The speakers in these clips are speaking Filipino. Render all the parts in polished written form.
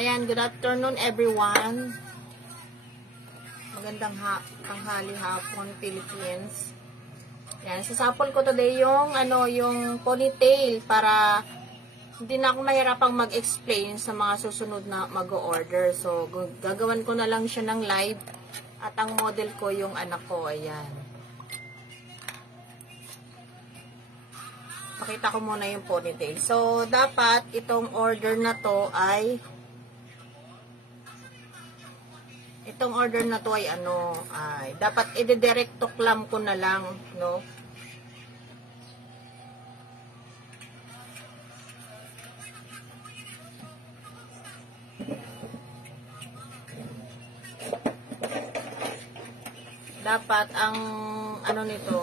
Ayan, good afternoon everyone. Magandang tanghali hapon, Philippines. Ayan, sasapol ko today yung yung ponytail para hindi na ako mahirapang mag-explain sa mga susunod na mag-order. So, gagawan ko na lang siya ng live at ang model ko yung anak ko. Ayan. Pakita ko muna yung ponytail. So, dapat itong order na to ay dapat i-direct to clam ko na lang, no? Dapat ang nito,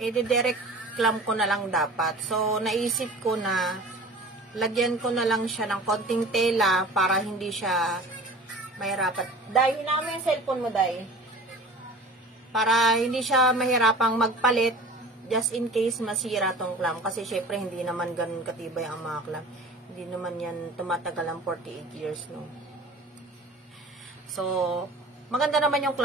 i-direct clam ko na lang dapat. So, naisip ko na lagyan ko na lang siya ng konting tela para hindi siya mahirapan. Day, hinama yung cellphone mo, Day. Para hindi siya mahirapang magpalit just in case masira tong clam. Kasi syempre hindi naman ganun katibay ang mga clam. Hindi naman yan tumatagal ang 48 years, no? So, maganda naman yung clam.